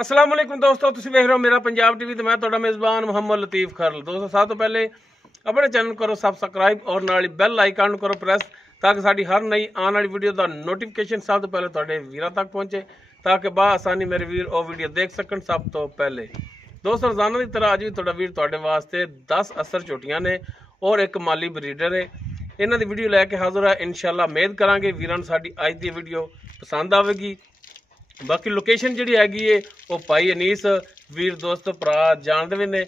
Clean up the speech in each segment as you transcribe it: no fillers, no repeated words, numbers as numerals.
अस्सलाम वालेकुम दोस्तों, तुसीं वेख रहे हो मेरा पंजाब टीवी ते मैं तुहाडा मेज़बान मुहम्मद लतीफ़ खरल। दोस्तों सब तो पहले अपने चैनल करो सबसक्राइब और नाल बैल आइकन करो प्रेस ताकि साडी हर नई आने वाली वीडियो का नोटिफिकेशन सब तो पहले तुहाडे वीरां तक पहुंचे ताकि आसानी मेरे वीर वो वीडियो देख सकन सब तो पहले। दोस्तों रोजाना की तरह अज भी तुहाडा वीर तुहाडे वास्ते 10 असर झोटियां ने और एक माली ब्रीडर है। इन्हां दी वीडियो लैके हाजिर है। इंशाअल्लाह उम्मीद करांगे वीरां साडी अज दी वीडियो पसंद आवेगी। बाकी लोकेशन जी हैगी है वो भाई अनीस वीर दोस्त भरा जानते भी ने।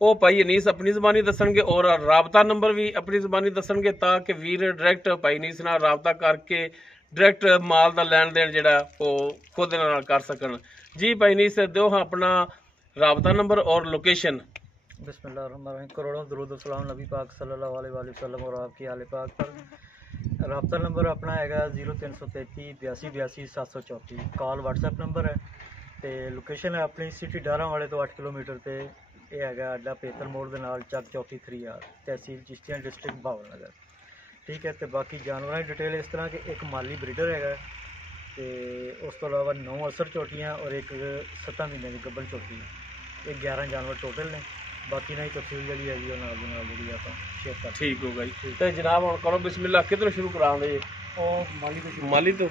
वो भाई अनीस अपनी जबानी दसणगे और राबता नंबर भी अपनी जबानी दसणगे ताकि वीर डायरैक्ट भाई अनीस नाल राबता करके डायरैक्ट माल का लैन देन जिहड़ा वो खुद नाल कर सकन। जी भाई अनीस दो हाँ अपना राबता नंबर और लोकेशन। बिस्मिल्लाहिर्रहमानिर्रहीम। करोड़ों दरूद सलाम नबी पाक सल्लल्लाहु अलैहि वसल्लम और आपकी आले पाक पर। राबता नंबर अपना है 0333 82 82 734। कॉल व्हाट्सएप नंबर है तो लोकेशन है अपनी सिटी डारा वाले तो 8 किलोमीटर से यह है अड्डा पेतर मोड़ के नाल चक चौकी 3R तहसील चिश्तियां डिस्ट्रिक्ट भावल नगर। ठीक है। तो बाकी जानवरों की डिटेल इस तरह कि एक माली ब्रीडर है तो उस तो अलावा 9 असर झोटियां और एक 7 महीने की गब्बन झोटी। ये 11 जानवर टोटल ने। बाकी नहीं तफसील जी है जी आप शेयर कर। ठीक होगा जी। तो जनाब हम करो बिस्मिल्लाह किधरों शुरू करांगे माली तो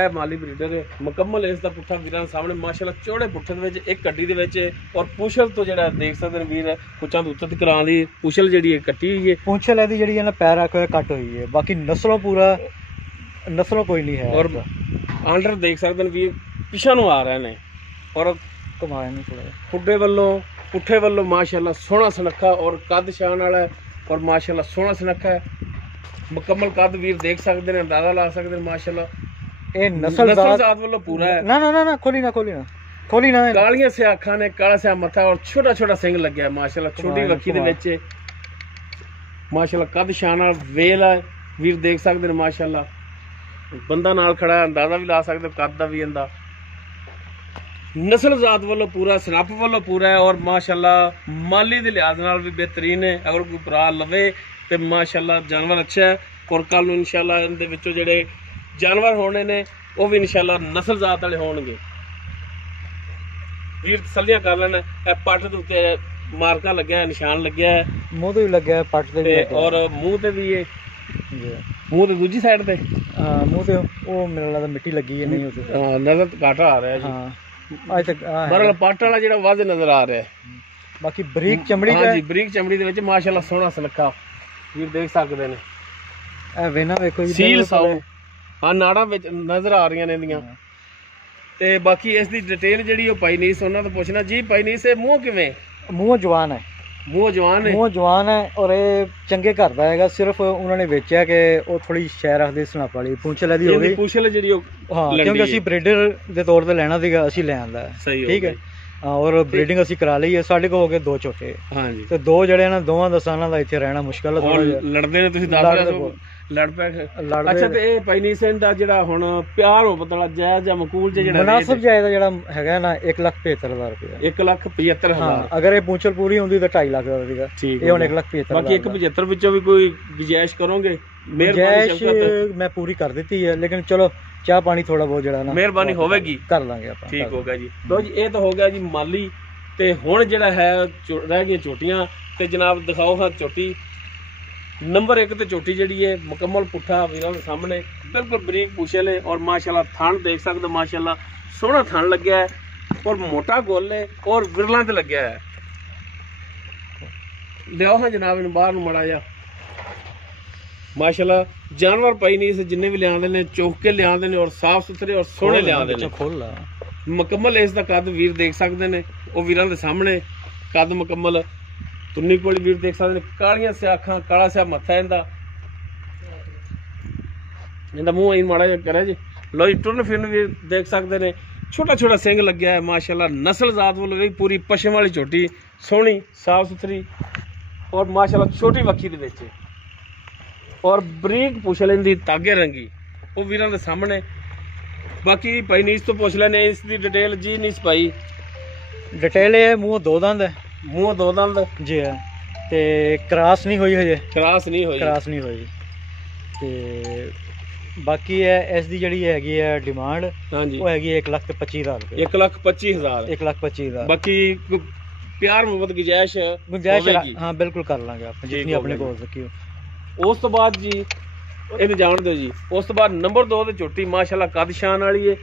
ए माली ब्रीडर है मुकम्मल इसका पुट्ठा वीरां सामने माशाल्लाह चौड़े पुट्ठे दे विच एक कड्डी दे विच और पुछल तो जेड़ा देख सकदे ने वीर पुच्छां दे उत्ते करां दी पुछल जेड़ी कट्टी हुई है। पुछल एदी जेड़ी है ना पैर आके कट हुई है। बाकी नस्लों पूरा नस्लों कोई नहीं है। और आंडर देख सकदे ने वीर पिछा नूं आ रहे ने और कमाया नहीं थोड़ा खुडे वालों पुट्ठे वालों माशाल्लाह सोहना सुनखा और कद शान वाला है और माशाल्लाह सोहना सुनखा है। मुकम्मल कद वीर देख सकते हैं अंदाजा ला सकते हैं माशाल्लाह। ये नस्ल जात वालों पूरा है। ना ना ना ना खोली ना कालियां से अखां ने काला से मथा और छोटा छोटा सिंग लग्या है माशाल्लाह। छोटी वक्की दे विच माशाल्लाह कद शान वाला वेल है वीर देख सकते हैं माशाल्लाह। बंदा नाल खड़ा है अंदाजा भी ला सकते कद दा भी इंदा। नस्ल जात वालों पूरा सनप वालों पूरा है और माशाल्लाह माली के लिहाज नाल भी बेहतरीन है। अगर कोई भरा लवे तो माशाल्लाह जानवर अच्छा है और कल इंशाल्लाह इनदे विचों जिहड़े जानवर होने ने वो भी इंशाल्लाह नस्ल जात वाले होणगे। वीर तसल्लियां कर लेना। पट दे उत्ते मार्का लग्या है निशान लग्या है मुंह ते भी लग्या है पट ते और मुंह ते भी है मुंह ते दूजी साइड ते मुंह ते वो मेरे लगदा मिट्टी लगी है नहीं उसे नजर घाटा आ रहा है जी। आज तक बरल पट वाला जिहड़ा वाज़ नजर आ रहा है। बाकी बरीक चमड़ी हां जी बरीक चमड़ी दे विच माशाल्लाह सोहना सुनखा वीर देख सकदे ने। ए वेना देखो जी सील साउ हां नाड़ा विच नजर आ रही ने इंदियां। ते बाकी इस दी डिटेल जिहड़ी ओ भाई नीस उन्हां तो पुछना जी भाई नीस मुंह किवें मुंह जवान है। मुंह जवान है और ये चंगे घर दा हैगा। सिर्फ उन्होंने वेचिया कि वो थोड़ी शह रखदे सनप वाली पूंछल दी हो गई पूंछल जिहड़ी हां क्योंकि ਅਸੀਂ ब्रीडर ਦੇ ਤੌਰ ਤੇ ਲੈਣਾ ਸੀਗਾ ਅਸੀਂ ਲੈ ਆਂਦਾ ਠੀਕ ਹੈ। और ब्रीडिंग ਅਸੀਂ ਕਰਾ ਲਈ ਹੈ। ਸਾਡੇ ਕੋਲ ਹੋ ਗਏ 2 ਝੋਟੇ ਹਾਂਜੀ ਤੇ 2 ਜਿਹੜੇ ਨਾ ਦੋਵਾਂ ਦਸਾਨਾਂ ਦਾ ਇੱਥੇ ਰਹਿਣਾ ਮੁਸ਼ਕਲ ਹੈ ਥੋੜਾ ਜਿਹਾ ਲੜਦੇ ਨੇ ਤੁਸੀਂ ਦੱਸ ਰਹੇ ਹੋ ਲੜ ਪੈ। ਅੱਛਾ ਤੇ ਇਹ ਪੈਨੀਸਨ ਦਾ ਜਿਹੜਾ ਹੁਣ ਪਿਆਰ ਹੋ ਬਤਲਾ ਜਾਇਜ਼ ਜਾਂ ਮਕੂਲ ਜਿਹੜਾ ਮੁਨਾਸਿਬ ਜਾਇਜ਼ ਦਾ ਜਿਹੜਾ ਹੈਗਾ ਨਾ 1,75,000 ਰੁਪਏ 1,75,000 ਅਗਰ ਇਹ ਪੂੰਛਲ ਪੂਰੀ ਹੁੰਦੀ ਤਾਂ 2.5 ਲੱਖ ਦਾ ਸੀਗਾ। ਇਹ ਹੁਣ 1,75,000 ਬਾਕੀ 1,75 ਵਿੱਚੋਂ ਵੀ ਕੋਈ ਗੁਜਾਇਸ਼ ਕਰੋਗੇ? ਗੁਜਾਇਸ਼ मैं पूरी कर दी है लेकिन चलो चाह पानी थोड़ा बहुत जड़ा ना मेहरबानी होगी कर लांगे आप। ठीक होगा जी। लो जी ये तो हो गया जी माली ते हुण जिहड़ा है रह गई चोटियां ते जनाब दिखाओ हाँ चोटी नंबर 1 ते चोटी जिहड़ी है मुकम्मल पुट्ठा वीरां दे सामने बिल्कुल बरीक पूछल है और माशाल्लाह थण देख सकदे माशाल्लाह सोहना थण लग्या है और मोटा गोल है और विरलां ते लग्या है। लियाओ हाँ जनाब इन्हूं बाहर नूं माड़ा जिहा माशाल्लाह जानवर पाई नहीं से जिन्ने भी लिया ने चौक के लिया ने और साफ सुथरे और सोहने लिया खोल मुकम्मल इसका कद वीर देख सकते हैं। वो वीरां दे सामने कद मुकम्मल तुन्नी कोली वीर देख सकते हैं। कालियां से अखां काला सा मत्था इंदा मूँह आई माड़ा जिहा करे जी। लो जी टुरन फिरन भी देख सकते हैं। छोटा छोटा सिंग लग्या है माशाल्लाह नस्ल जात वालों भी पूरी पशम वाली झोटी सोहनी साफ सुथरी और माशाल्लाह छोटी वक्खी दे विच और बरीक पुछल इनकी तागे रंगी वो वीरां दे सामने। बाकी भाई नीस तो पुछ लेने इसकी डिटेल जी नीस भाई। डिटेल है मूँह 2 दंद है। मूँह 2 दंद जी है ते क्रॉस नहीं हुई हजे क्रॉस नहीं हुई ते ਬਾਕੀ ਹੈ ਇਸ ਦੀ ਜਿਹੜੀ ਹੈਗੀ ਹੈ ਡਿਮਾਂਡ ਹਾਂਜੀ ਉਹ ਹੈਗੀ 1,25,000 ਰੁਪਏ 1,25,000 1,25,000 ਬਾਕੀ ਪਿਆਰ ਮੁਹੱਬਤ ਗੁੰਜਾਇਸ਼ ਹੋਵੇਗੀ। ਹਾਂ ਬਿਲਕੁਲ ਕਰ ਲਾਂਗੇ ਆਪਾਂ ਜਿੰਨੀ ਆਪਣੇ ਕੋਲ ਸਕੀ। ਉਸ ਤੋਂ ਬਾਅਦ ਜੀ ਇਹਨੂੰ ਜਾਣ ਦਿਓ ਜੀ। ਉਸ ਤੋਂ ਬਾਅਦ ਨੰਬਰ 2 ਤੇ ਝੋਟੀ ਮਾਸ਼ਾਅੱਲਾ ਕੱਦ ਸ਼ਾਨ ਵਾਲੀ ਹੈ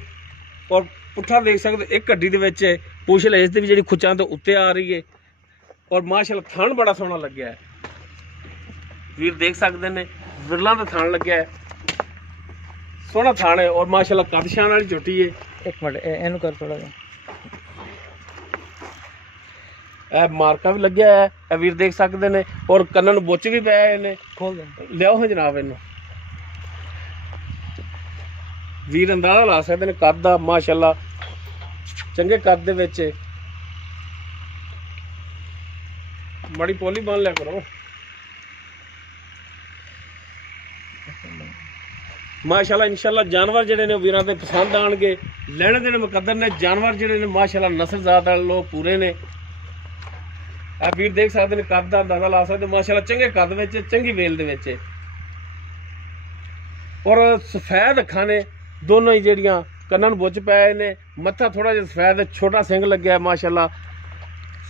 ਔਰ ਪੁੱਠਾ ਦੇਖ ਸਕਦੇ ਇੱਕ ਹੱਡੀ ਦੇ ਵਿੱਚ ਪੁੱਛ ਲੈ ਇਸ ਦੀ ਵੀ ਜਿਹੜੀ ਖੁੱਚਾਂ ਤੋਂ ਉੱਤੇ ਆ ਰਹੀ ਹੈ ਔਰ ਮਾਸ਼ਾਅੱਲਾ ਥਣ ਬੜਾ ਸੋਹਣਾ ਲੱਗਿਆ ਹੈ ਵੀਰ ਦੇਖ ਸਕਦੇ ਨੇ ਵਿਰਲਾਂ ਦਾ ਥਣ ਲੱਗਿਆ ਹੈ ਸੋਹਣਾ ਥਣ ਹੈ ਔਰ ਮਾਸ਼ਾਅੱਲਾ ਕੱਦ ਸ਼ਾਨ ਵਾਲੀ ਝੋਟੀ ਹੈ। ਇੱਕ ਮਿੰਟ ਇਹਨੂੰ ਕਰ ਥੋੜਾ ਜਿਹਾ ਇਹ ਮਾਰਕਾ ਵੀ ਲੱਗਿਆ ਹੈ ਇਹ ਵੀਰ ਦੇਖ ਸਕਦੇ ਨੇ ਔਰ ਕੰਨਾਂ ਨੂੰ ਬੁੱਚ ਵੀ ਪਿਆ ਇਹਨੇ ਖੋਲ ਦੇ ਲਿਆਓ ਹਾਂ ਜਨਾਬ ਇਹਨੂੰ ਵੀਰ ਅੰਦਾਜ਼ਾ ਲਾ ਸਕਦੇ ਨੇ ਕੱਦ ਦਾ ਮਾਸ਼ਾਅੱਲਾ ਚੰਗੇ ਕੱਦ ਦੇ ਵਿੱਚ ਬੜੀ ਪੋਲੀ ਬੰਨ ਲਿਆ ਕਰੋ ਮਾਸ਼ਾਅੱਲਾ ਇਨਸ਼ਾਅੱਲਾ ਜਾਨਵਰ ਜਿਹੜੇ ਨੇ ਵੀਰਾਂ ਦੇ ਪਸੰਦ ਆਣਗੇ ਲੈਣੇ ਦੇ ਮੁਕੱਦਰ ਨੇ ਜਾਨਵਰ ਜਿਹੜੇ ਨੇ ਮਾਸ਼ਾਅੱਲਾ ਨਸਲਜ਼ਾਤ ਵਾਲੇ ਲੋਕ ਪੂਰੇ ਨੇ। ਆ ਵੀਰ ਦੇਖ ਸਕਦੇ ਨੇ ਕੱਦ ਦਾ ਅੰਦਾਜ਼ਾ ਲਾ ਸਕਦੇ ਮਾਸ਼ਾਅੱਲਾ ਚੰਗੇ ਕੱਦ ਵਿੱਚ ਚੰਗੀ ਵੇਲ ਦੇ ਵਿੱਚ ਔਰ ਸਫੈਦ ਅੱਖਾਂ ਨੇ ਦੋਨੋਂ ਹੀ ਜਿਹੜੀਆਂ ਕੰਨਾਂ ਨੂੰ ਬੁੱਝ ਪਏ ਨੇ ਮੱਥਾ ਥੋੜਾ ਜਿਹਾ ਸਫੈਦ ਛੋਟਾ ਸਿੰਘ ਲੱਗਿਆ ਮਾਸ਼ਾਅੱਲਾ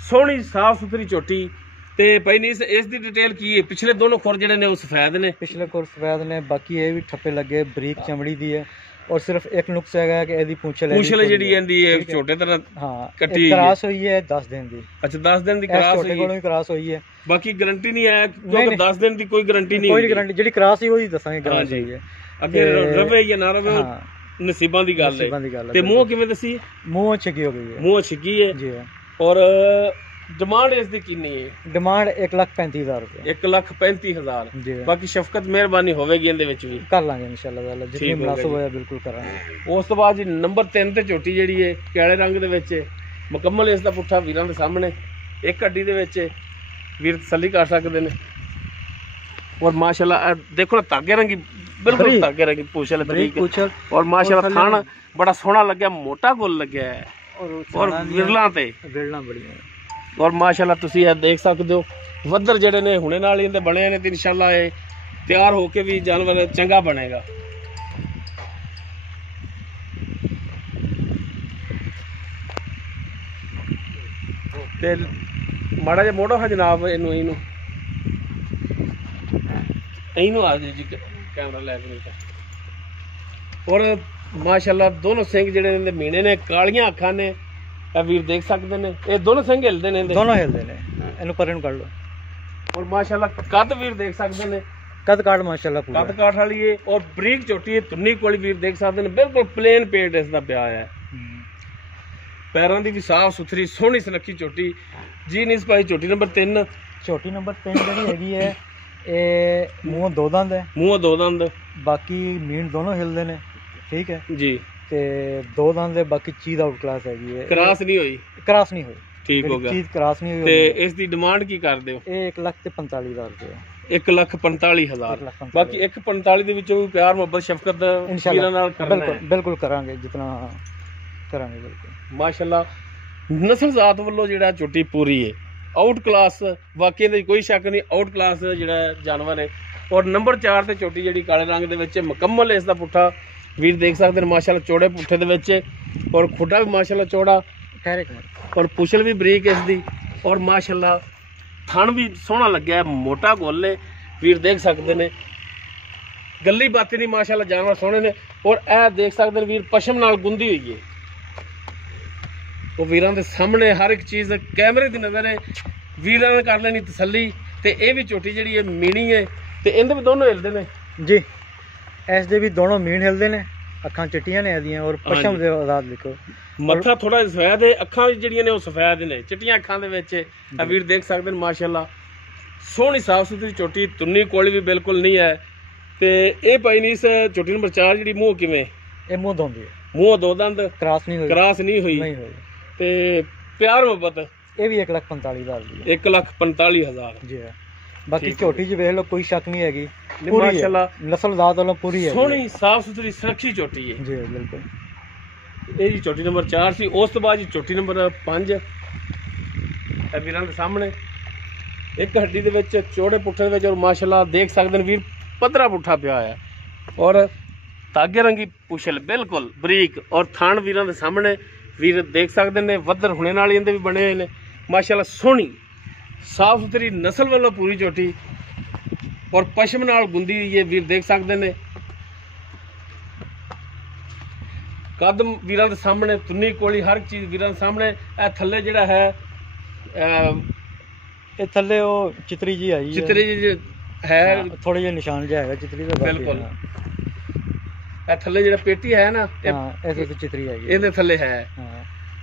ਸੋਹਣੀ ਸਾਫ ਸੁਥਰੀ ਝੋਟੀ ਤੇ ਭਾਈ ਨਹੀਂ ਇਸ ਦੀ ਡਿਟੇਲ ਕੀ ਹੈ ਪਿਛਲੇ ਦੋਨੋਂ ਖੁਰ ਜਿਹੜੇ ਨੇ ਉਹ ਸਫੈਦ ਨੇ ਪਿਛਲੇ ਖੁਰ ਸਫੈਦ ਨੇ ਬਾਕੀ ਇਹ ਵੀ ਠੱਪੇ ਲੱਗੇ ਬਰੀਕ ਚਮੜੀ ਦੀ ਹੈ ਔਰ ਸਿਰਫ ਇੱਕ ਨੁਕਸ ਹੈਗਾ ਕਿ ਇਹਦੀ ਪੂੰਛਲ ਜਿਹੜੀ ਇਹਦੀ ਛੋਟੇ ਤਰ੍ਹਾਂ ਹਾਂ ਕੱਟੀ ਕ੍ਰਾਸ ਹੋਈ ਹੈ 10 ਦਿਨ ਦੀ। ਅੱਛਾ 10 ਦਿਨ ਦੀ ਕ੍ਰਾਸ ਹੋਈ ਕੋਲੋਂ ਹੀ ਕ੍ਰਾਸ ਹੋਈ ਹੈ ਬਾਕੀ ਗਾਰੰਟੀ ਨਹੀਂ ਹੈ ਕਿਉਂਕਿ 10 ਦਿਨ ਦੀ ਕੋਈ ਗਾਰੰਟੀ ਨਹੀਂ ਕੋਈ ਗਾਰੰਟੀ ਜਿਹੜੀ ਕ੍ਰਾਸ ਹੀ ਉਹਦੀ ਦੱਸਾਂਗੇ ਕ੍ਰਾਸ ਹੋਈ ਹੈ ਅੱਗੇ ਰਵੇ ਜਾਂ ਨਾ ਰਵੇ ਨਸੀਬਾਂ ਦੀ ਗੱਲ ਹੈ ਤੇ ਮੂੰਹ ਕਿਵੇਂ ਦੱਸੀ ਮੂੰਹ ਛਿੱਕੀ ਹੋ ਗਈ ਹੈ ਮੂੰਹ ਛਿੱਕੀ ਹੈ ਜੀ ਔਰ ਡਿਮਾਂਡ ਇਸ ਦੀ ਕਿੰਨੀ ਹੈ ਡਿਮਾਂਡ 1,35,000 ਰੁਪਏ 1,35,000 ਬਾਕੀ ਸ਼ਫਕਤ ਮਿਹਰਬਾਨੀ ਹੋਵੇਗੀ ਇਹਦੇ ਵਿੱਚ ਵੀ ਕਰ ਲਾਂਗੇ ਇਨਸ਼ਾਅੱਲਾ ਤਾਲਾ ਜਿੰਨੀ ਮੁਨਾਸਬ ਹੋਇਆ ਬਿਲਕੁਲ ਕਰਾਂਗੇ। ਉਸ ਤੋਂ ਬਾਅਦ ਜੀ ਨੰਬਰ 3 ਤੇ ਝੋਟੀ ਜਿਹੜੀ ਹੈ ਕਾਲੇ ਰੰਗ ਦੇ ਵਿੱਚ ਮੁਕੰਮਲ ਇਸ ਦਾ ਪੁੱਠਾ ਵੀਰਾਂ ਦੇ ਸਾਹਮਣੇ ਇੱਕ ਹੱਡੀ ਦੇ ਵਿੱਚ ਵੀਰ ਤਸੱਲੀ ਕਰ ਸਕਦੇ ਨੇ ਔਰ ਮਾਸ਼ਾਅੱਲਾ ਦੇਖੋ ਨਾ ਧਾਗੇ ਰੰਗੀ ਬਿਲਕੁਲ ਧਾਗੇ ਰੰਗੀ ਪੂਛਲ ਬਰੀਕ ਔਰ ਮਾਸ਼ਾਅੱਲਾ ਥਣ ਬੜਾ ਸੋਹਣਾ ਲੱਗਿਆ ਮੋਟਾ ਗੁੱਲ ਲੱਗਿਆ ਹੈ ਔਰ ਵਿਰਲਾਂ ਤੇ ਵਿਰਲਾਂ ਬੜੀਆਂ ਔਰ ਮਾਸ਼ਾਅੱਲਾ ਤੁਸੀਂ ਇਹ ਦੇਖ ਸਕਦੇ ਹੋ ਵੱਧਰ ਜਿਹੜੇ ਨੇ ਹੁਣੇ ਨਾਲ ਹੀ ਇਹਦੇ ਬਣੇ ਨੇ ਤੇ ਇਨਸ਼ਾਅੱਲਾ ਇਹ ਤਿਆਰ ਹੋ ਕੇ ਵੀ ਜਾਨਵਰ ਚੰਗਾ ਬਣੇਗਾ। ਤੇ ਮਾੜਾ ਜਿਹਾ ਮੋੜੋ ਹਾਂ ਜਨਾਬ ਇਹਨੂੰ ਆ ਜੀ ਕੈਮਰਾ ਲੈ ਕੇ ਔਰ ਮਾਸ਼ਾਅੱਲਾ ਦੋਨੋਂ ਸਿੰਘ ਜਿਹੜੇ ਨੇ ਮੀਨੇ ਨੇ ਕਾਲੀਆਂ ਅੱਖਾਂ ਨੇ ਇਹ ਵੀਰ ਦੇਖ ਸਕਦੇ ਨੇ ਇਹ ਦੋਨੋਂ ਸਿੰਘ ਹਿਲਦੇ ਨੇ ਦੋਨੋਂ ਹਿਲਦੇ ਨੇ ਇਹਨੂੰ ਪਰੇ ਨੂੰ ਕੱਢ ਲਓ ਔਰ ਮਾਸ਼ਾਅੱਲਾ ਕੱਦ ਵੀਰ ਦੇਖ ਸਕਦੇ ਨੇ ਕੱਦ ਕਾਠ ਮਾਸ਼ਾਅੱਲਾ ਪੂਰਾ ਕੱਦ ਕਾਠ ਵਾਲੀ ਹੈ ਔਰ ਬਰੀਕ ਝੋਟੀ ਹੈ ਤੁੰਨੀ ਕੋਲੀ ਵੀਰ ਦੇਖ ਸਕਦੇ ਨੇ ਬਿਲਕੁਲ ਪਲੇਨ ਪੇਟ ਇਸ ਦਾ ਪਿਆ ਹੈ ਪੈਰਾਂ ਦੀ ਵੀ ਸਾਫ ਸੁਥਰੀ ਸੋਹਣੀ ਸੁਨੱਖੀ ਝੋਟੀ ਜੀ ਨਹੀਂ ਭਾਈ ਝੋਟੀ ਨੰਬਰ 3 ਝੋਟੀ ਨੰਬਰ 3 ਜਿਹੜੀ ਹੈਗੀ ਹੈ ਇਹ ਮੂੰਹ ਦੋ ਦੰਦ ਹੈ ਬਾਕੀ ਮੀਨ ਦੋਨੋਂ ਹਿਲਦੇ ਨੇ ਠੀਕ ਹੈ ਜੀ ਤੇ ਦੋ ਦੰਦ ਦੇ ਬਾਕੀ ਚੀਜ਼ ਆਊਟ ਕਲਾਸ ਹੈਗੀ ਹੈ ਕ੍ਰਾਸ ਨਹੀਂ ਹੋਈ ਠੀਕ ਹੋ ਗਿਆ ਚੀਜ਼ ਕ੍ਰਾਸ ਨਹੀਂ ਹੋਈ ਤੇ ਇਸ ਦੀ ਡਿਮਾਂਡ ਕੀ ਕਰਦੇ ਹੋ ਇਹ 1,45,000 ਰੁਪਏ 1,45,000 ਬਾਕੀ 1,45 ਦੇ ਵਿੱਚੋਂ ਵੀ ਪਿਆਰ ਮੁਹੱਬਤ ਸ਼ਫਕਤ ਇਹਨਾਂ ਨਾਲ ਕਰਨਾ ਹੈ ਬਿਲਕੁਲ ਕਰਾਂਗੇ ਜਿੰਨਾ ਕਰਾਂਗੇ ਬਿਲਕੁਲ ਮਾਸ਼ਾਅੱਲਾ ਨਸਲ ਜ਼ਾਤ ਵੱਲੋਂ ਜਿਹੜਾ ਝੋਟੀ ਪੂਰੀ ਹੈ ਆਊਟ ਕਲਾਸ ਵਾਕਈ ਇਹਦੇ ਕੋਈ ਸ਼ੱਕ ਨਹੀਂ ਆਊਟ ਕਲਾਸ ਜਿਹੜਾ ਜਾਨਵਰ ਹੈ ਔਰ ਨੰਬਰ 4 ਤੇ ਝੋਟੀ ਜਿਹੜੀ ਕਾਲੇ ਰੰਗ ਦੇ ਵਿੱਚ ਮੁਕੰਮਲ ਇਸ ਦਾ ਪੁੱਠਾ ਵੀਰ ਦੇਖ ਸਕਦੇ ਨੇ ਮਾਸ਼ਾਅੱਲਾ ਚੌੜੇ ਪੁੱਠੇ ਦੇ ਵਿੱਚ ਔਰ ਖੁੱਡਾ ਵੀ ਮਾਸ਼ਾਅੱਲਾ ਚੌੜਾ ਔਰ ਪੁਛਲ ਵੀ ਬਰੀਕ ਇਸ ਦੀ ਔਰ ਮਾਸ਼ਾਅੱਲਾ ਥਣ ਵੀ ਸੋਹਣਾ ਲੱਗਿਆ ਮੋਟਾ ਗੋਲ ਹੈ ਵੀਰ ਦੇਖ ਸਕਦੇ ਨੇ ਗੱਲੀ ਬਾਤੀ ਨਹੀਂ ਮਾਸ਼ਾਅੱਲਾ ਜਾਨਵਰ ਸੋਹਣੇ ਨੇ ਔਰ ਇਹ ਦੇਖ ਸਕਦੇ ਨੇ ਵੀਰ ਪਸ਼ਮ ਨਾਲ ਗੁੰਦੀ ਹੋਈ ਹੈ ਉਹ ਵੀਰਾਂ ਦੇ ਸਾਹਮਣੇ ਹਰ ਇੱਕ ਚੀਜ਼ ਕੈਮਰੇ ਦੀ ਨਜ਼ਰ ਹੈ ਵੀਰਾਂ ਨੇ ਕਰ ਲੈਣੀ ਤਸੱਲੀ ਤੇ ਇਹ ਵੀ ਝੋਟੀ ਜਿਹੜੀ ਹੈ ਮੀਣੀ ਹੈ ਤੇ ਇਹਦੇ ਵੀ ਦੋਨੋਂ ਹਿਲਦੇ ਨੇ ਜੀ ਇਸ ਦੇ ਵੀ ਦੋਨੋਂ ਮੀਣ ਹਿਲਦੇ ਨੇ ਅੱਖਾਂ ਚਿੱਟੀਆਂ ਨੇ ਇਹਦੀਆਂ ਔਰ ਪਸ਼ਮ ਦੇ ਆਜ਼ਾਦ ਲਿਖੋ ਮੱਥਾ ਥੋੜਾ ਜਿਹਾ ਸਫੈਦ ਹੈ ਅੱਖਾਂ ਜਿਹੜੀਆਂ ਨੇ ਉਹ ਸਫੈਦ ਨੇ ਚਿੱਟੀਆਂ ਅੱਖਾਂ ਦੇ ਵਿੱਚ ਇਹ ਵੀਰ ਦੇਖ ਸਕਦੇ ਨੇ ਮਾਸ਼ਾਅੱਲਾ ਸੋਹਣੀ ਸਾਫ ਸੁਥਰੀ ਝੋਟੀ ਤੁੰਨੀ ਕੋਲੀ ਵੀ ਬਿਲਕੁਲ ਨਹੀਂ ਹੈ ਤੇ ਇਹ ਭਾਈ ਨਹੀਂ ਇਸ ਝੋਟੀ ਨੰਬਰ 4 ਜਿਹੜੀ ਮੂੰਹ ਕਿਵੇਂ ਇਹ ਮੂੰਹ ਦੋਂਦੀ ਹੈ ਮੂੰਹ ਦੋ ਦੰਦ ਕ੍ਰਾਸ ਨਹੀਂ ਹੋਈ ਤੇ ਪਿਆਰ ਮੁਹੱਬਤ ਇਹ ਵੀ 1,45,000 ਦੀ 1,45,000 ਜੀ ਬਾਕੀ ਝੋਟੀ 'ਚ ਵੇਖ ਲਓ ਕੋਈ ਸ਼ੱਕ ਨਹੀਂ ਹੈਗੀ ਮਾਸ਼ਾਅੱਲਾ ਨਸਲ ਜ਼ਾਤ ਵੱਲੋਂ ਪੂਰੀ ਹੈ ਸੋਹਣੀ ਸਾਫ ਸੁਥਰੀ ਸੁਰੱਖੀ ਝੋਟੀ ਹੈ ਜੀ ਬਿਲਕੁਲ ਇਹ ਜੀ ਝੋਟੀ ਨੰਬਰ 4 ਸੀ ਉਸ ਤੋਂ ਬਾਅਦ ਜੀ ਝੋਟੀ ਨੰਬਰ 5 ਇਹ ਵੀਰਾਂ ਦੇ ਸਾਹਮਣੇ ਇੱਕ ਹੱਡੀ ਦੇ ਵਿੱਚ ਚੌੜੇ ਪੁੱਠੇ ਦੇ ਵਿੱਚ ਔਰ ਮਾਸ਼ਾਅੱਲਾ ਦੇਖ ਸਕਦੇ ਨੇ ਵੀਰ ਪੱਧਰਾ ਪੁੱਠਾ ਪਿਆ ਹੈ ਔਰ ਧਾਗੇ ਰੰਗੀ ਪੁਛਲ ਬਿਲਕੁਲ ਬਰੀਕ ਔਰ ਥਣ ਵੀਰਾਂ ਦੇ ਸਾਹਮਣੇ ਵੀਰ ਦੇਖ ਸਕਦੇ ਨੇ ਵੱਧਰ ਹੁਣੇ ਨਾਲ ਇਹਦੇ ਵੀ ਬਣੇ ਹੋਏ ਨੇ ਮਾਸ਼ਾਅੱਲਾ ਸੋਹਣੀ ਸਾਫ ਸੁਥਰੀ ਨਸਲ ਵੱਲੋਂ ਪੂਰੀ ਝੋਟੀ ਔਰ ਪਸ਼ਮ ਨਾਲ ਗੁੰਦੀ ਹੋਈ ਹੈ ਵੀਰ ਦੇਖ ਸਕਦੇ ਨੇ ਕਦਮ ਵੀਰਾਂ ਦੇ ਸਾਹਮਣੇ ਤੁੰਨੀ ਕੋਲੀ ਹਰ ਚੀਜ਼ ਵੀਰਾਂ ਦੇ ਸਾਹਮਣੇ ਇਹ ਥੱਲੇ ਜਿਹੜਾ ਹੈ ਇਹ ਥੱਲੇ ਉਹ ਚਿਤਰੀ ਜੀ ਆਈ ਚਿਤਰੀ ਜੀ ਹੈ ਥੋੜੇ ਜਿਹੇ ਨਿਸ਼ਾਨ ਜਿਹਾ ਹੈਗਾ ਚਿਤਰੀ ਦਾ ਬਿਲਕੁਲ ਇਹ ਥੱਲੇ ਜਿਹੜਾ ਪੇਟੀ ਹੈ ਨਾ ਇਹਦੇ ਤੇ ਚਿਤਰੀ ਹੈਗੀ ਇਹਦੇ ਥੱਲੇ ਹੈ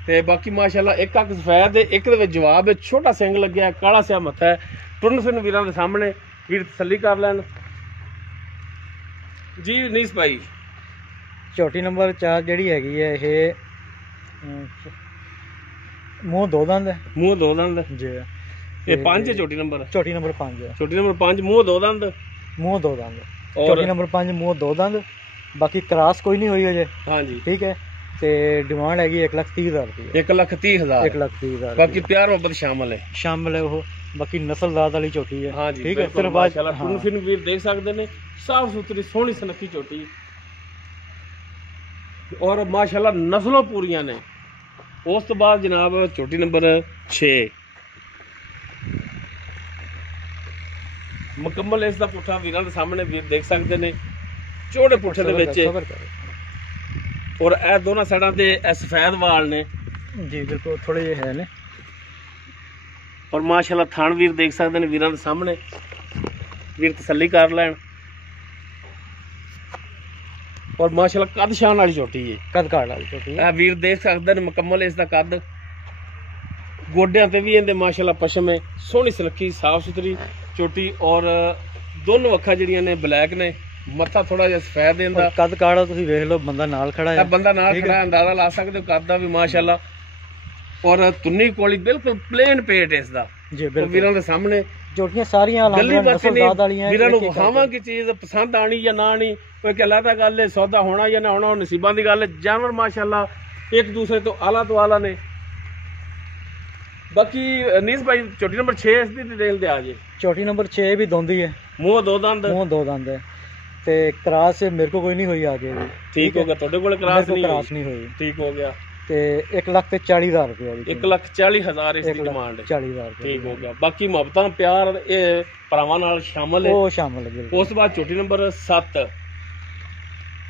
ਤੇ ਬਾਕੀ ਮਾਸ਼ਾਅੱਲਾ ਇੱਕ ਅੱਖ ਸਫੈਦ ਦੇ ਇੱਕ ਦੇ ਵਿੱਚ ਜਵਾਬ ਹੈ ਛੋਟਾ ਸਿੰਘ ਲੱਗਿਆ ਕਾਲਾ ਸਿਆ ਮੱਥਾ ਹੈ ਟੁਰਨ ਫਿਰਨ ਵੀਰਾਂ ਦੇ ਸਾਹਮਣੇ ਵੀਰ ਤਸੱਲੀ ਕਰ ਲੈਣ ਜੀ ਨੀਸ ਭਾਈ ਝੋਟੀ ਨੰਬਰ 4 ਜਿਹੜੀ ਹੈਗੀ ਹੈ ਇਹ ਮੂੰਹ ਦੋ ਦੰਦ ਜੀ ਇਹ 5 ਹੈ ਝੋਟੀ ਨੰਬਰ 5 ਝੋਟੀ ਨੰਬਰ 5 ਮੂੰਹ ਦੋ ਦੰਦ ਝੋਟੀ ਨੰਬਰ 5 ਮੂੰਹ ਦੋ ਦੰਦ ਬਾਕੀ ਕ੍ਰਾਸ ਕੋਈ ਨਹੀਂ ਹੋਈ ਅਜੇ ਹਾਂਜੀ ਠੀਕ ਹੈ ਤੇ ਡਿਮਾਂਡ ਹੈਗੀ 1,30,000 ਰੁਪਏ 1,30,000 ਬਾਕੀ ਪਿਆਰ ਮੁਹੱਬਤ ਸ਼ਾਮਲ ਹੈ ਉਹ ਬਾਕੀ ਨਸਲਦਾਰ ਵਾਲੀ ਝੋਟੀ ਹੈ ਹਾਂਜੀ ਠੀਕ ਹੈ ਸਿਰਫ ਮਾਸ਼ਾਅੱਲਾ ਟੁਰਨ ਫਿਰਨ ਵੀਰ ਦੇਖ ਸਕਦੇ ਨੇ ਸਾਫ ਸੁਥਰੀ ਸੋਹਣੀ ਸੁਨੱਖੀ ਝੋਟੀ ਔਰ ਮਾਸ਼ਾਅੱਲਾ ਨਸਲੋਂ ਪੂਰੀਆਂ ਨੇ ਉਸ ਤੋਂ ਬਾਅਦ ਜਨਾਬ ਝੋਟੀ ਨੰਬਰ 6 ਮੁਕੰਮਲ ਇਸ ਦਾ ਪੁੱਠਾ ਵੀਰਾਂ ਦੇ ਸਾਹਮਣੇ ਵੀਰ ਦੇਖ ਸਕਦੇ ਨੇ ਚੋੜੇ ਪੁੱਠੇ ਦੇ ਵਿੱਚ ਔਰ ਇਹ ਦੋਨਾਂ ਸਾਈਡਾਂ ਤੇ ਸਫੈਦ ਵਾਲ ਨੇ ਜੀ ਬਿਲਕੁਲ ਥੋੜੇ ਜਿਹੇ ਹੈ ਨੇ ਔਰ ਮਾਸ਼ਾਅੱਲਾ ਥਣ ਵੀਰ ਦੇਖ ਸਕਦੇ ਨੇ ਵੀਰਾਂ ਦੇ ਸਾਹਮਣੇ ਵੀਰ ਤਸੱਲੀ ਕਰ ਲੈਣ ਔਰ ਮਾਸ਼ਾਅੱਲਾ ਕੱਦ ਸ਼ਾਨ ਵਾਲੀ ਝੋਟੀ ਹੈ ਕੱਦ ਕਾੜ ਵਾਲੀ ਝੋਟੀ ਇਹ ਵੀਰ ਦੇਖ ਸਕਦੇ ਨੇ ਮੁਕੰਮਲ ਇਸ ਦਾ ਕੱਦ ਗੋਡਿਆਂ ਤੇ ਵੀ ਇਹਦੇ ਮਾਸ਼ਾਅੱਲਾ ਪਸ਼ਮ ਹੈ ਸੋਹਣੀ ਸੁਨੱਖੀ ਸਾਫ ਸੁਥਰੀ ਝੋਟੀ ਔਰ ਦੋਨੋਂ ਅੱਖਾਂ ਜਿਹੜੀਆਂ ਨੇ ਬਲੈਕ ਨੇ ਮੱਥਾ ਥੋੜਾ ਜਿਹਾ ਸਫੈਦ ਇਹਦਾ ਕੱਦ ਕਾੜਾ ਤੁਸੀਂ ਵੇਖ ਲਓ ਬੰਦਾ ਨਾਲ ਖੜਾ ਹੈ ਬੰਦਾ ਨਾਲ ਖੜਾ ਅੰਦਾਜ਼ਾ ਲਾ ਸਕਦੇ ਹੋ ਕੱਦ ਦਾ ਵੀ ਮਾਸ਼ਾਅੱਲਾ ਔਰ ਤੁੰਨੀ ਕੋਲੀ ਬਿਲਕੁਲ ਪਲੇਨ ਪੇਟ ਇਸ ਦਾ ਜੀ ਬਿਲਕੁਲ ਵੀਰਾਂ ਦੇ ਸਾਹਮਣੇ ਝੋਟੀਆਂ ਸਾਰੀਆਂ ਨਸਲਦਾਰ ਵਾਲੀਆਂ ਵੀਰਾਂ ਨੂੰ ਵਿਖਾਵਾਂਗੇ ਚੀਜ਼ ਪਸੰਦ ਆਣੀ ਜਾਂ ਨਾ ਆਣੀ ਕੋਈ ਕਹਿਲਾ ਤਾਂ ਗੱਲ ਹੈ ਸੌਦਾ ਹੋਣਾ ਜਾਂ ਨਾ ਹੋਣਾ ਉਹ ਨਸੀਬਾਂ ਦੀ ਗੱਲ ਹੈ ਜਾਨਵਰ ਮਾਸ਼ਾਅੱਲਾ ਇੱਕ ਦੂਸਰੇ ਤੋਂ ਆਲਾ ਨੇ ਬਾਕੀ ਨੀਸ ਭਾਈ ਝੋਟੀ ਨੰਬਰ 6 ਇਸ ਦੀ ਡਿਟੇਲ ਤੇ ਆ ਜੇ ਝੋਟੀ ਨੰਬਰ 6 ਵੀ ਦੋਂਦੀ ਹੈ ਮੂੰਹ ਦੋ ਦੰਦ ਹੈ ਤੇ ਕ੍ਰਾਸ ਮੇਰੇ ਕੋ ਕੋਈ ਨਹੀਂ ਹੋਈ ਆਗੇ ਵੀ ਠੀਕ ਹੋ ਗਿਆ ਤੁਹਾਡੇ ਕੋਲ ਕ੍ਰਾਸ ਨਹੀਂ ਹੋਈ ਠੀਕ ਹੋ ਗਿਆ ਤੇ 1,40,000 ਰੁਪਏ 1,40,000 ਇਸ ਦੀ ਡਿਮਾਂਡ ਹੈ 40,000 ਠੀਕ ਹੋ ਗਿਆ ਬਾਕੀ ਮੁਹੱਬਤਾਂ ਪਿਆਰ ਇਹ ਭਰਾਵਾਂ ਨਾਲ ਸ਼ਾਮਲ ਹੈ ਉਹ ਸ਼ਾਮਲ ਹੈ ਉਸ ਤੋਂ ਬਾਅਦ ਝੋਟੀ ਨੰਬਰ 7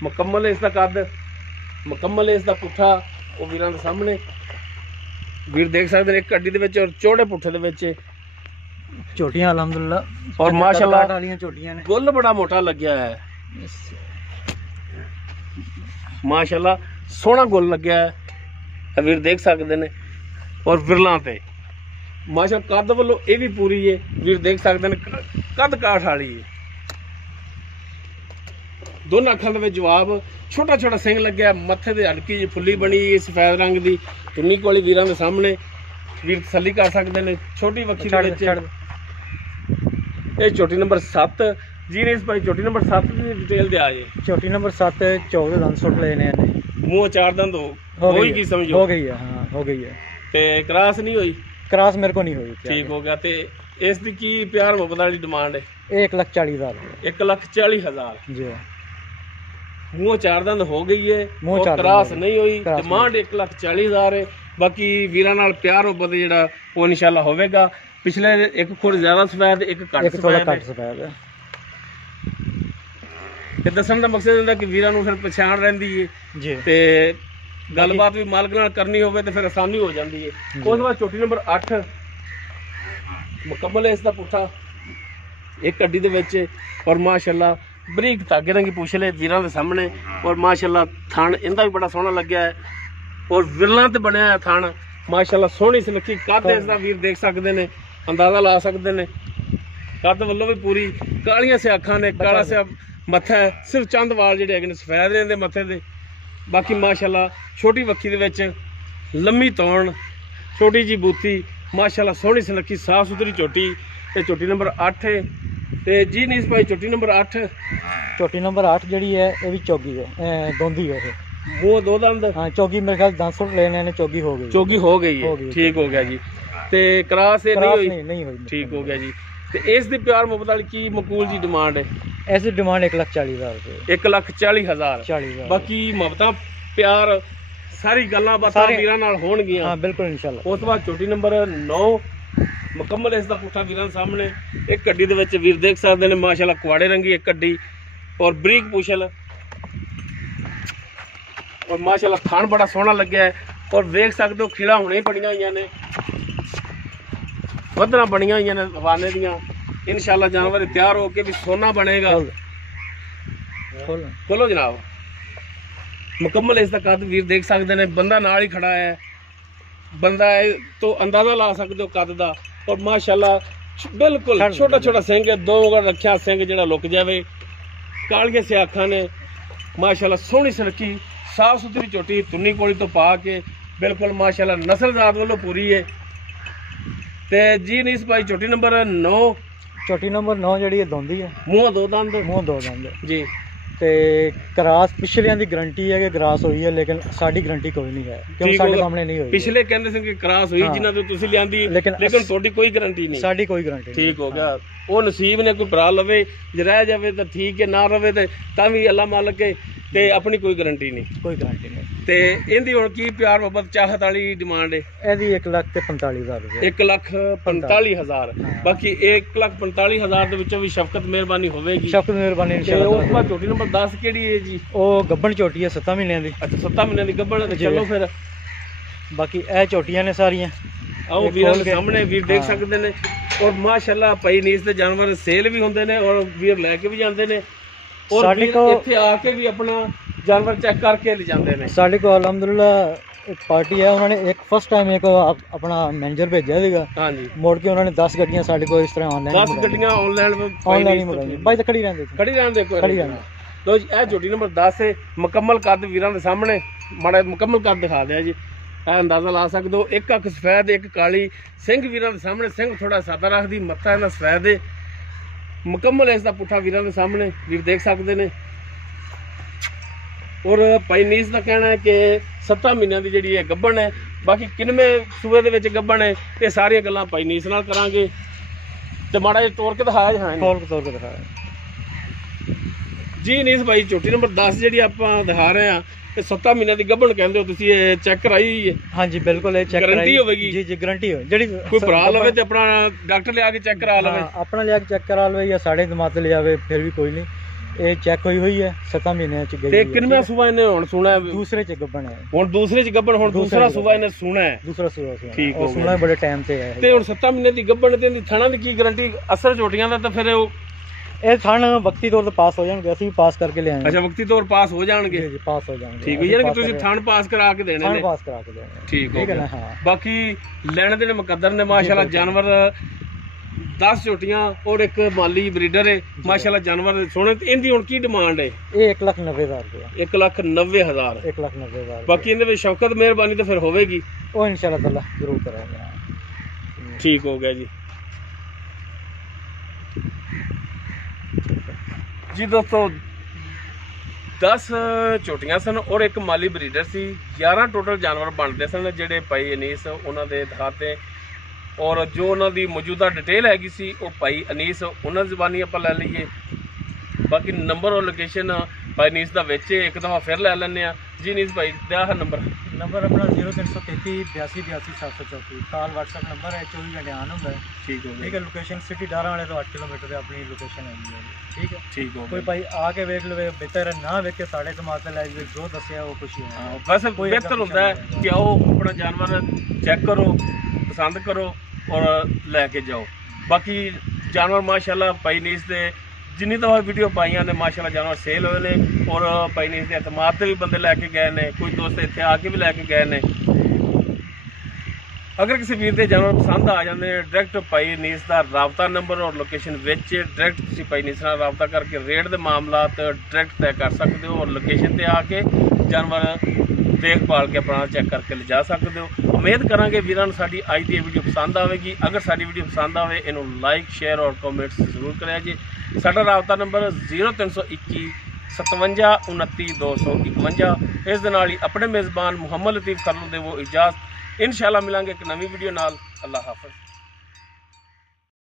ਮੁਕੰਮਲ ਇਸ ਦਾ ਕੱਦ ਮੁਕੰਮਲ ਇਸ ਦਾ ਪੁੱਠਾ ਉਹ ਵੀਰਾਂ ਦੇ ਸਾਹਮਣੇ ਵੀਰ ਦੇਖ ਸਕਦੇ ਨੇ ਇੱਕ ਅੱਡੀ ਦੇ ਵਿੱਚ ਔਰ ਚੌੜੇ ਪੁੱਠੇ ਦੇ ਵਿੱਚ ਝੋਟੀਆਂ ਅਲਹਮਦੁਲਿਲਾ ਔਰ ਮਾਸ਼ਾਅੱਲਾ ਵਾਲੀਆਂ ਝੋਟੀਆਂ ਨੇ ਗੁੱਲ ਬੜਾ ਮੋਟਾ ਲੱਗਿਆ ਹੈ ਮਾਸ਼ਾਅੱਲਾ ਸੋਹਣਾ ਗੁੱਲ ਲੱਗਿਆ ਹੈ ਵੀਰ ਦੇਖ ਸਕਦੇ ਨੇ ਔਰ ਵਿਰਲਾਂ ਤੇ ਮਾਸ਼ਾਅੱਲਾ ਕੱਦ ਵੱਲੋਂ ਇਹ ਵੀ ਪੂਰੀ ਹੈ ਵੀਰ ਦੇਖ ਸਕਦੇ ਨੇ ਕੱਦ ਕਾਠ ਵਾਲੀ ਹੈ ਦੋਨਾਂ ਅੱਖਾਂ ਦੇ ਵਿੱਚ ਜਵਾਬ ਛੋਟਾ ਛੋਟਾ ਸਿੰਘ ਲੱਗਿਆ ਮੱਥੇ ਤੇ ਹਲਕੀ ਜਿਹੀ ਫੁੱਲੀ ਬਣੀ ਸਫੈਦ ਰੰਗ ਦੀ ਤੁੰਨੀ ਕੋਲੀ ਵੀਰਾਂ ਦੇ ਸਾਹਮਣੇ ਵੀਰ ਤਸੱਲੀ ਕਰ ਸਕਦੇ ਨੇ ਛੋਟੀ ਵੱਖੀ ਦੇ ਵਿੱਚ ਇਹ ਝੋਟੀ ਨੰਬਰ 7 ਜੀ ਨੇ ਭਾਈ ਝੋਟੀ ਨੰਬਰ 7 ਦੀ ਡਿਟੇਲ ਦੇ ਆ ਜੇ ਝੋਟੀ ਨੰਬਰ 7 14 ਦੰਦ ਸੁੱਟ ਲਏ ਨੇ ਇਹਨੇ ਮੂੰਹ 4 ਦੰਦ ਹੋਈ ਕੀ ਸਮਝੋ ਹੋ ਗਈ ਹੈ ਹਾਂ ਹੋ ਗਈ ਹੈ ਤੇ ਕ੍ਰਾਸ ਨਹੀਂ ਹੋਈ ਕ੍ਰਾਸ ਮੇਰੇ ਕੋ ਨਹੀਂ ਹੋਈ ਠੀਕ ਹੋ ਗਿਆ ਤੇ ਇਸ ਦੀ ਕੀ ਪਿਆਰ ਮੁਹੱਬਤ ਵਾਲੀ ਡਿਮਾਂਡ ਹੈ ਇਹ 1,40,000 1,40,000 ਜੀ ਮੂੰਹ 4 ਦੰਦ ਹੋ ਗਈ ਹੈ ਕ੍ਰਾਸ ਨਹੀਂ ਹੋਈ ਡਿਮਾਂਡ 1,40,000 ਹੈ ਬਾਕੀ ਵੀਰਾਂ ਨਾਲ ਪਿਆਰ ਮੁਹੱਬਤ ਜਿਹੜਾ ਉਹ ਇਨਸ਼ਾਅੱਲਾ ਹੋਵੇਗਾ ਪਿਛਲੇ ਇੱਕ ਖੁਰ ਜ਼ਿਆਦਾ ਸਫੈਦ ਇੱਕ ਘੱਟ ਸਫੈਦ ਹੈ ਤੇ ਦੱਸਣ ਦਾ ਮਕਸਦ ਹੁੰਦਾ ਕਿ ਵੀਰਾਂ ਨੂੰ ਫਿਰ ਪਛਾਣ ਰਹਿੰਦੀ ਹੈ ਜੀ ਤੇ ਗੱਲਬਾਤ ਵੀ ਮਾਲਕ ਨਾਲ ਕਰਨੀ ਹੋਵੇ ਤੇ ਫਿਰ ਆਸਾਨੀ ਹੋ ਜਾਂਦੀ ਹੈ ਉਸ ਤੋਂ ਬਾਅਦ ਝੋਟੀ ਨੰਬਰ 8 ਮੁਕੰਮਲ ਇਸ ਦਾ ਪੁੱਠਾ ਇੱਕ ਅੱਡੀ ਦੇ ਵਿੱਚ ਔਰ ਮਾਸ਼ਾਅੱਲਾ ਬਰੀਕ ਧਾਗੇ ਰੰਗੀ ਪੁੱਛ ਲੈ ਵੀਰਾਂ ਦੇ ਸਾਹਮਣੇ ਔਰ ਮਾਸ਼ਾਅੱਲਾ ਥਣ ਇਹਦਾ ਵੀ ਬੜਾ ਸੋਹਣਾ ਲੱਗਿਆ ਹੈ ਔਰ ਵਿਰਲਾਂ ਤੇ ਬਣਿਆ ਹੈ ਥਣ ਮਾਸ਼ਾਅੱਲਾ ਸੋਹਣੀ ਸੁਨੱਖੀ ਕੱਦ ਇਸ ਦਾ ਵੀਰ ਦੇਖ ਸਕਦੇ ਨੇ ਅੰਦਾਜ਼ਾ ਲਾ ਸਕਦੇ ਨੇ ਕੱਦ ਵੱਲੋਂ ਵੀ ਪੂਰੀ ਕਾਲੀਆਂ ਸੇ ਅੱਖਾਂ ਨੇ ਕਾਲਾ ਸੇ ਮੱਥਾ ਹੈ ਸਿਰਫ ਚੰਦ ਵਾਲ ਜਿਹੜੇ ਹੈਗੇ ਨੇ ਸਫੈਦ ਰਹਿੰਦੇ ਮੱਥੇ ਦੇ ਬਾਕੀ ਮਾਸ਼ਾਅੱਲਾ ਛੋਟੀ ਵੱਖੀ ਦੇ ਵਿੱਚ ਲੰਮੀ ਤੌਣ ਛੋਟੀ ਜੀ ਬੂਥੀ ਮਾਸ਼ਾਅੱਲਾ ਸੋਹਣੀ ਸੁਨੱਖੀ ਸਾਫ ਸੁਥਰੀ ਝੋਟੀ ਇਹ ਝੋਟੀ ਨੰਬਰ 8 ਹੈ ਤੇ ਜੀ ਨੀਸ ਭਾਈ ਝੋਟੀ ਨੰਬਰ 8 ਝੋਟੀ ਨੰਬਰ 8 ਜਿਹੜੀ ਹੈ ਇਹ ਵੀ ਚੌਗੀ ਹੈ ਦੋਂਦੀ ਹੈ ਇਹ ਉਹ ਦੋ ਦੰਦ ਹਾਂ ਚੌਗੀ ਮੇਰੇ ਖਿਆਲ 10 ਫੁੱਟ ਲੈਣੇ ਨੇ ਚੌਗੀ ਹੋ ਗਈ ਹੈ ਠੀਕ ਹੋ ਗਿਆ ਜੀ ਤੇ ਕ੍ਰਾਸ ਇਹ ਨਹੀਂ ਹੋਈ ਨਹੀਂ ਹੋਈ ਠੀਕ ਹੋ ਗਿਆ ਜੀ ਤੇ ਇਸ ਦੀ ਪਿਆਰ ਮੁਹੱਬਤ ਵਾਲੀ ਕੀ ਮਕੂਲ ਜੀ ਡਿਮਾਂਡ ਹੈ ऐसी डिमांड 1,40,000 रुपये 1,40,000 40,000 ਬਾਕੀ ਮੁਹੱਬਤਾਂ ਪਿਆਰ ਸਾਰੀ ਗੱਲਾਂ ਬਾਤਾਂ ਵੀਰਾਂ ਨਾਲ ਹੋਣਗੀਆਂ। हाँ बिल्कुल इंशाल्लाह। ਉਸ ਤੋਂ ਬਾਅਦ ਝੋਟੀ ਨੰਬਰ 9 ਮੁਕੰਮਲ ਇਸ ਦਾ ਪੁੱਠਾ ਵੀਰਾਂ ਸਾਹਮਣੇ ਇੱਕ ਗੱਡੀ ਦੇ ਵਿੱਚ ਵੀਰ ਦੇਖ ਸਕਦੇ ਨੇ ਮਾਸ਼ਾਅੱਲਾ ਕੁਆੜੇ ਰੰਗੀ ਇੱਕ ਗੱਡੀ ਔਰ ਬਰੀਕ ਪੁਸ਼ਲ ਔਰ ਮਾਸ਼ਾਅੱਲਾ ਥਾਣ ਬੜਾ ਸੋਹਣਾ ਲੱਗਿਆ ਔਰ ਵੇਖ ਸਕਦੇ ਹੋ ਖੀੜਾ ਹੁਣੇ ਬਣੀਆਂ ਹੋਈਆਂ ਨੇ ਵਧਣਾ ਬਣੀਆਂ ਹੋਈਆਂ ਨੇ ਹਵਾਨੇ ਦੀਆਂ ਇਨਸ਼ਾਅੱਲਾ ਜਾਨਵਰ ਤਿਆਰ ਹੋ ਕੇ ਵੀ ਸੋਨਾ ਬਣੇਗਾ। ਖੋਲੋ ਜਨਾਬ ਮੁਕੰਮਲ ਇਸ ਦਾ ਕੱਦ ਵੀਰ ਦੇਖ ਸਕਦੇ ਨੇ ਬੰਦਾ ਨਾਲ ਹੀ ਖੜਾ ਹੈ ਬੰਦਾ ਤੋਂ ਅੰਦਾਜ਼ਾ ਲਾ ਸਕਦੇ ਹੋ ਕੱਦ ਦਾ ਔਰ ਮਾਸ਼ਾਅੱਲਾ ਬਿਲਕੁਲ ਛੋਟਾ ਛੋਟਾ ਸਿੰਘ ਹੈ ਦੋ ਉਂਗਲ ਰੱਖਿਆ ਸਿੰਘ ਜਿਹੜਾ ਲੁਕ ਜਾਵੇ ਕਾਲੀਆਂ ਸਿਆਖਾਂ ਨੇ ਮਾਸ਼ਾਅੱਲਾ ਸੋਹਣੀ ਸੁਨੱਖੀ ਸਾਫ ਸੁਥਰੀ ਝੋਟੀ ਤੁੰਨੀ ਕੋਲੀ ਤੋਂ ਪਾ ਕੇ ਬਿਲਕੁਲ ਮਾਸ਼ਾਅੱਲਾ ਨਸਲਜ਼ਾਤ ਵੱਲੋਂ ਪੂਰੀ ਹੈ ਤੇ ਜੀ ਨੀਸ ਭਾਈ ਝੋਟੀ ਨੰਬਰ 9 चोटी नंबर 9 जी दोंदी है ਮੂੰਹ ਦੋ ਦੰਦ मूँह दो दंद ਜੀ ते क्रास पिछलियां दी गारंटी है कि क्रास हुई है लेकिन साडी गारंटी कोई नहीं है क्योंकि साडे सामने नहीं हुई। पिछले कहंदे सी कि क्रास हुई जिन्हां तो तुसी लियांदी लेकिन ਤੁਹਾਡੀ ਕੋਈ ਗਾਰੰਟੀ ਨਹੀਂ साडी कोई गारंटी ठीक हो गया ਉਹ ਨਸੀਬ ਨੇ ਕੋਈ ਭਰਾ ਲਵੇ ਜੇ ਰਹਿ ਜਾਵੇ ਤਾਂ ਠੀਕ ਹੈ ਨਾ ਰਵੇ ਤੇ ਤਾਂ ਵੀ ਅੱਲਾ ਮਾਲਕ ਹੈ ਤੇ ਆਪਣੀ ਕੋਈ ਗਾਰੰਟੀ ਨਹੀਂ कोई गारंटी नहीं ਤੇ ਇਹਦੀ ਹੁਣ ਕੀ ਪਿਆਰ ਮੁਹੱਬਤ ਚਾਹਤ ਵਾਲੀ ਡਿਮਾਂਡ ਹੈ ਇਹਦੀ 1,45,000 रुपये 1,45,000 ਬਾਕੀ 1,45,000 ਦੇ ਵਿੱਚੋਂ ਵੀ ਸ਼ਫਕਤ ਮਿਹਰਬਾਨੀ ਹੋਵੇਗੀ ਸ਼ਫਕਤ ਮਿਹਰਬਾਨੀ ਤੇ ਉਸ ਤੋਂ ਬਾਅਦ ਝੋਟੀ ਨੰਬਰ 10 ਕਿਹੜੀ ਹੈ ਜੀ ਉਹ ਗੱਬਣ ਝੋਟੀ ਹੈ 7 ਮਹੀਨਿਆਂ ਦੀ ਅੱਛਾ 7 ਮਹੀਨਿਆਂ ਦੀ ਗੱਭਣ ਤੇ ਚਲੋ ਫਿਰ ਬਾਕੀ ਇਹ ਝੋਟੀਆਂ ਨੇ ਸਾਰੀਆਂ ਆਓ ਵੀਰਾਂ ਦੇ ਸਾਹਮਣੇ ਵੀਰ ਦੇਖ ਸਕਦੇ ਨੇ ਔਰ ਮਾਸ਼ਾਅੱਲਾ ਪਈ ਨੀਸ ਦੇ ਜਾਨਵਰ ਸੇਲ ਵੀ ਹੁੰਦੇ ਨੇ ਔਰ ਵੀਰ ਲੈ ਕੇ ਵੀ ਜਾਂਦੇ ਨੇ ਔਰ ਸਾਡੇ ਕੋਲ ਇੱਥੇ ਆ ਕੇ ਵੀ ਆਪਣਾ ਜਾਨਵਰ ਚੈੱਕ ਕਰਕੇ ਲੈ ਜਾਂਦੇ ਨੇ। ਸਾਡੇ ਕੋਲ ਅਲਹਮਦੁਲਿਲਾ ਇੱਕ ਪਾਰਟੀ ਹੈ ਉਹਨਾਂ ਨੇ ਇੱਕ ਫਸਟ ਟਾਈਮ ਇੱਕ ਆਪਣਾ ਮੈਨੇਜਰ ਭੇਜਿਆ ਸੀਗਾ ਹਾਂਜੀ ਮੋੜ ਕੇ ਉਹਨਾਂ ਨੇ 10 ਗੱਡੀਆਂ ਸਾਡੇ ਕੋਲ ਇਸ ਤਰ੍ਹਾਂ ਆਨਲਾਈਨ 10 ਗੱਡੀਆਂ ਆਨਲਾਈਨ ਹੀ ਮੰਗਾਈਆਂ ਬਾਈ ਤਾਂ ਖੜੀ ਰਹਿੰਦੇ ਖੜੀ ਰਹਿੰਦੇ ਕੋਈ ਖੜੀ ਰਹਿੰਦੇ। ਲੋ ਜੀ ਇਹ ਝੋਟੀ ਨੰਬਰ 10 ਹੈ ਮੁਕੰਮਲ ਕੱਦ ਵੀਰਾਂ ਦੇ ਸਾਹਮਣੇ ਮਾੜਾ ਮੁਕੰਮਲ ਕੱਦ ਦਿਖਾ ਦਿਆ ਜੀ ਇਹ ਅੰਦਾਜ਼ਾ ਲਾ ਸਕਦੇ ਹੋ ਇੱਕ ਅੱਖ ਸਫੈਦ ਇੱਕ ਕਾਲੀ ਸਿੰਘ ਵੀਰਾਂ ਦੇ ਸਾਹਮਣੇ ਸਿੰਘ ਥੋੜਾ ਸਾਦਾ ਰੱਖਦੀ ਮੱਥਾ ਇਹਨਾਂ ਸਫੈਦ ਹੈ ਮੁਕੰਮਲ ਇਸ ਦਾ ਪੁੱਠਾ ਵੀਰਾਂ ਦੇ ਸਾਹਮਣੇ ਵੀਰ ਦੇਖ ਸਕਦੇ ਨੇ ਔਰ ਭਾਈ ਨੀਸ ਦਾ ਕਹਿਣਾ ਹੈ ਕਿ 7 ਮਹੀਨਿਆਂ ਦੀ ਜਿਹੜੀ ਹੈ ਗੱਭਣ ਹੈ ਬਾਕੀ ਕਿੰਨਵੇਂ ਸੂਏ ਦੇ ਵਿੱਚ ਗੱਭਣ ਹੈ ਇਹ ਸਾਰੀਆਂ ਗੱਲਾਂ ਭਾਈ ਨੀਸ ਨਾਲ ਕਰਾਂਗੇ ਤੇ ਮਾੜਾ ਜਿਹਾ ਤੋੜ ਕੇ ਦਿਖਾਇਆ ਜਾਣਾ ਤੋੜ ਕੇ ਦਿਖਾਇਆ ਜੀ ਨੀਸ ਭਾਈ ਝੋਟੀ ਨੰਬਰ 10 ਜਿਹੜੀ ਆਪਾਂ ਦਿਖਾ ਰਹੇ ਆ ਤੇ 7 ਮਹੀਨਿਆਂ ਦੀ ਗੱਭਣ ਕਹਿੰਦੇ ਹੋ ਤੁਸੀਂ ਇਹ ਚੈੱਕ ਕਰਾਈ ਹੋਈ ਹੈ ਹਾਂਜੀ ਬਿਲਕੁਲ ਇਹ ਚੈੱਕ ਗਾਰੰਟੀ ਹੋਵੇਗੀ ਜੀ ਜੀ ਗਾਰੰਟੀ ਹੋਵੇ ਜਿਹੜੀ ਕੋਈ ਭਰਾ ਲਵੇ ਤੇ ਆਪਣਾ ਡਾਕਟਰ ਲਿਆ ਕੇ ਚੈੱਕ ਕਰਾ ਲਵੇ ਆਪਣਾ ਲਿਆ ਕੇ ਚੈੱਕ ਕਰਾ ਲਵੇ ਜਾਂ ਸਾਡੇ ਦਿਮਾਗ ਲਿਆ ਜਾਵੇ ਫਿਰ ਵੀ ਕੋਈ ਨਹੀਂ ਇਹ ਚੈੱਕ ਹੋਈ ਹੈ 7 ਮਹੀਨਿਆਂ ਚ ਗਈ ਤੇ ਕਿੰਨਵਾਂ ਸੂਆ ਇਹਨੇ ਹੁਣ ਸੁਣਾ ਦੂਸਰੇ ਚ ਗੱਭਣ ਹੈ ਹੁਣ ਦੂਸਰੇ ਚ ਗੱਭਣ ਹੁਣ ਦੂਸਰਾ ਸੂਆ ਇਹਨੇ ਸੁਣਾ ਹੈ ਦੂਸਰਾ ਸੂਆ ਠੀਕ ਹੋ ਸੁਣਾ ਬੜੇ ਟਾਈਮ ਤੇ ਹੈ ਤੇ ਹੁਣ 7 ਮਹੀਨੇ ਦੀ ਗੱਭਣ ਤੇ ਇਹਦੀ ਥਣਾ ਦੀ ਕੀ ਗਾਰੰਟੀ ਅਸਰ ਝੋਟੀਆਂ ਦਾ ਤਾਂ ਫਿਰ ਉਹ ਇਹ ਥਣ ਵਕਤੀ ਤੌਰ ਤੇ ਪਾਸ ਹੋ ਜਾਣਗੇ ਅਸੀਂ ਵੀ ਪਾਸ ਕਰਕੇ ਲਿਆਏ ਅੱਛਾ ਵਕਤੀ ਤੌਰ ਪਾਸ ਹੋ ਜਾਣਗੇ ਜੀ ਪਾਸ ਹੋ ਜਾਣਗੇ ਠੀਕ ਹੈ ਯਾਨੀ ਕਿ ਤੁਸੀਂ ਥਣ ਪਾਸ ਕਰਾ ਕੇ ਦੇਣੇ ਨੇ ਪਾਸ ਕਰਾ ਕੇ ਦੇਣੇ ਠੀਕ ਹੈ ਨਾ ਹਾਂ ਬਾਕੀ ਲੈਣ ਦੇ ਮੁਕੱਦਰ ਨੇ ਮਾਸ਼ਾਅੱਲਾ ਜਾਨਵਰ 10 ਝੋਟੀਆਂ ਔਰ ਇੱਕ ਮਾਲੀ ਬਰੀਡਰ ਹੈ ਮਾਸ਼ਾਅੱਲਾ ਜਾਨਵਰ ਸੋਹਣੇ ਇਹਦੀ ਹੁਣ ਕੀ ਡਿਮਾਂਡ ਹੈ ਇਹ 1,90,000 ਰੁਪਏ 1,90,000 1,90,000 ਬਾਕੀ ਇਹਦੇ ਵਿੱਚ ਸ਼ੌਕਤ ਮਿਹਰਬਾਨੀ ਤਾਂ ਫਿਰ ਹੋਵੇਗੀ ਉਹ ਇਨਸ਼ਾਅੱਲਾ ਤਾਲਾ ਜ਼ਰੂਰ ਕਰਾਂਗੇ ਠੀਕ ਹੋ ਗਿਆ ਜੀ ਜੀ ਦੋਸਤੋ 10 ਝੋਟੀਆਂ ਸਨ ਔਰ ਇੱਕ ਮਾਲੀ ਬਰੀਡਰ ਸੀ 11 ਟੋਟਲ ਜਾਨਵਰ ਬਣਦੇ ਸਨ ਜਿਹੜੇ ਭਾਈ ਅਨੀਸ ਉਹਨਾਂ ਦੇ ਦਿਖਾਤੇ ਔਰ ਜੋ ਉਹਨਾਂ ਦੀ ਮੌਜੂਦਾ ਡਿਟੇਲ ਹੈਗੀ ਸੀ ਉਹ ਭਾਈ ਅਨੀਸ ਉਹਨਾਂ ਜ਼ਬਾਨੀ ਆਪਾਂ ਲੈ ਲਈਏ ਬਾਕੀ ਨੰਬਰ ਔਰ ਲੋਕੇਸ਼ਨ ਭਾਈ ਅਨੀਸ ਦਾ ਵਿੱਚ ਇੱਕ ਦਫਾ ਫਿਰ ਲੈ ਲੈਂਦੇ ਆ ਜੀ ਅਨੀਸ ਭਾਈ ਦਾ ਨੰਬਰ ਆਪਣਾ 0333 82 734 ਕਾਲ WhatsApp ਨੰਬਰ ਹੈ 24 ਘੰਟੇ ਆਨ ਹੁੰਦਾ ਹੈ ਠੀਕ ਹੋ ਗਿਆ ਠੀਕ ਹੈ ਲੋਕੇਸ਼ਨ ਸਿਟੀ ਡਾਰਾ ਵਾਲੇ ਤੋਂ 8 ਕਿਲੋਮੀਟਰ ਤੇ ਆਪਣੀ ਲੋਕੇਸ਼ਨ ਹੈਗੀ ਹੈ ਠੀਕ ਹੈ ਠੀਕ ਹੋ ਕੋਈ ਭਾਈ ਆ ਕੇ ਵੇਖ ਲਵੇ ਬਿਹਤਰ ਨਾ ਵੇਖ ਕੇ ਸਾਡੇ ਦਿਮਾਗ ਤੇ ਲੈ ਜਾਵੇ ਜੋ ਦੱਸਿਆ ਉਹ ਖੁਸ਼ੀ ਹੈ ਬਸ ਬਿਹਤਰ ਹੁੰਦਾ ਹੈ ਕਿ ਆਓ ਆਪਣਾ ਜਾਨਵਰ ਚੈੱਕ ਕਰੋ ਪਸੰਦ ਕਰੋ ਔਰ ਲੈ ਕੇ ਜਾਓ ਬਾਕੀ ਜਾਨਵਰ ਮਾਸ਼ਾਅੱਲਾ ਭਾਈ ਨੀਸ ਦੇ ਜਿੰਨੀ ਦਫਾ ਵੀਡੀਓ ਪਾਈਆਂ ਨੇ ਮਾਸ਼ਾਅੱਲਾ ਜਾਨਵਰ ਸੇਲ ਹੋਏ ਨੇ ਔਰ ਭਾਈ ਨੀਸ ਦੇ ਇਤਮਾਦ ਤੇ ਵੀ ਬੰਦੇ ਲੈ ਕੇ ਗਏ ਨੇ ਕੋਈ ਦੋਸਤ ਇੱਥੇ ਆ ਕੇ ਵੀ ਲੈ ਕੇ ਗਏ ਨੇ ਅਗਰ ਕਿਸੇ ਵੀਰ ਦੇ ਜਾਨਵਰ ਪਸੰਦ ਆ ਜਾਂਦੇ ਨੇ ਡਾਇਰੈਕਟ ਭਾਈ ਨੀਸ ਦਾ ਰਾਬਤਾ ਨੰਬਰ ਔਰ ਲੋਕੇਸ਼ਨ ਵਿੱਚ ਡਾਇਰੈਕਟ ਤੁਸੀਂ ਭਾਈ ਨੀਸ ਨਾਲ ਰਾਬਤਾ ਕਰਕੇ ਰੇਟ ਦੇ ਮਾਮਲਾਤ ਡਾਇਰੈਕਟ ਤੈਅ ਕਰ ਸਕਦੇ ਹੋ ਔਰ ਲੋਕੇਸ਼ਨ ਤੇ ਆ ਕੇ ਜਾਨਵਰ ਦੇਖਭਾਲ ਕੇ ਆਪਣਾ ਚੈੱਕ ਕਰਕੇ ਲਿਜਾ ਸਕਦੇ ਹੋ ਉਮੀਦ ਕਰਾਂਗੇ ਵੀਰਾਂ ਨੂੰ ਸਾਡੀ ਅੱਜ ਦੀ ਵੀਡੀਓ ਪਸੰਦ ਆਵੇਗੀ ਅਗਰ ਸਾਡੀ ਵੀਡੀਓ ਪਸੰਦ ਆਵੇ ਇਹਨੂੰ ਲਾਈਕ ਸ਼ੇਅਰ ਔਰ ਕਮੈਂਟਸ ਜ਼ਰੂਰ ਕਰਿਆ ਜੀ ਸਾਡਾ ਰਾਬਤਾ ਨੰਬਰ 0321 57 29 251 ਇਸ ਦੇ ਨਾਲ ਹੀ ਆਪਣੇ ਮੇਜ਼ਬਾਨ ਮੁਹੰਮਦ ਲਤੀਫ ਖਰਲੂ ਦੇ ਉਹ ਇਜਾਜ਼ਤ इंशाल्लाह मिलांगे एक नवी वीडियो नाल अल्लाह हाफिज़।